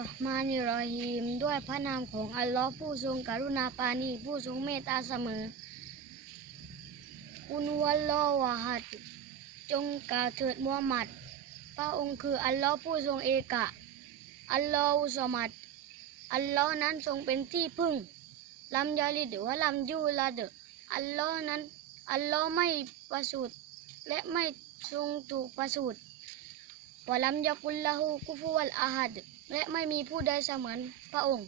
เราะห์มานิรเราะฮีมด้วยพระนามของอัลลอฮ์ผู้ทรงกรุณาปราณีผู้ทรงเมตตาเสมออุลวัลลอฮุอะฮัดจงกล่าวเถิดมูฮัมหมัดพระองค์คืออัลลอฮ์ผู้ทรงเอกะอัลลอฮุซอมัดอัลลอฮ์นั้นทรงเป็นที่พึ่งลัมยาลิดวะลัมยูลัดอัลลอฮ์นั้นอัลลอฮ์ไม่ประสูติและไม่ทรงถูกประสูติวะลัมยะกุลละฮูกุฟุวัลอะฮัดและไม่มีผู้ใดเสมือนพระองค์